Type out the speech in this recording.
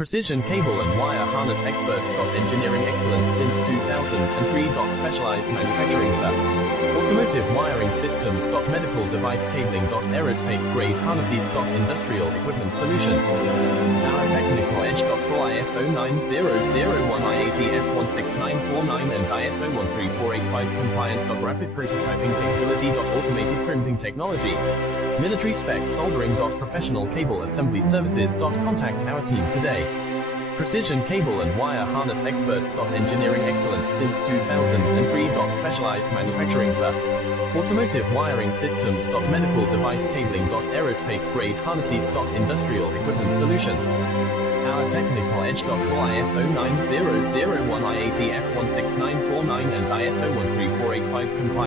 Precision cable and wire harness experts. Engineering excellence since 2003. Specialized manufacturing firm. Automotive wiring systems. Medical device cabling. Aerospace grade harnesses. Industrial equipment solutions. Our technical edge. For ISO 9001, IATF 16949 and ISO 13485 compliance. Rapid prototyping capability. Automated crimping technology. Military spec soldering. Professional cable assembly services. Contact our team today. Precision cable and wire harness experts. Engineering excellence since 2003. Specialized manufacturing firm. Automotive wiring systems. Medical device cabling. Aerospace grade harnesses. Industrial equipment solutions. Our technical edge. For ISO 9001, IATF 16949 and ISO 13485 compliance.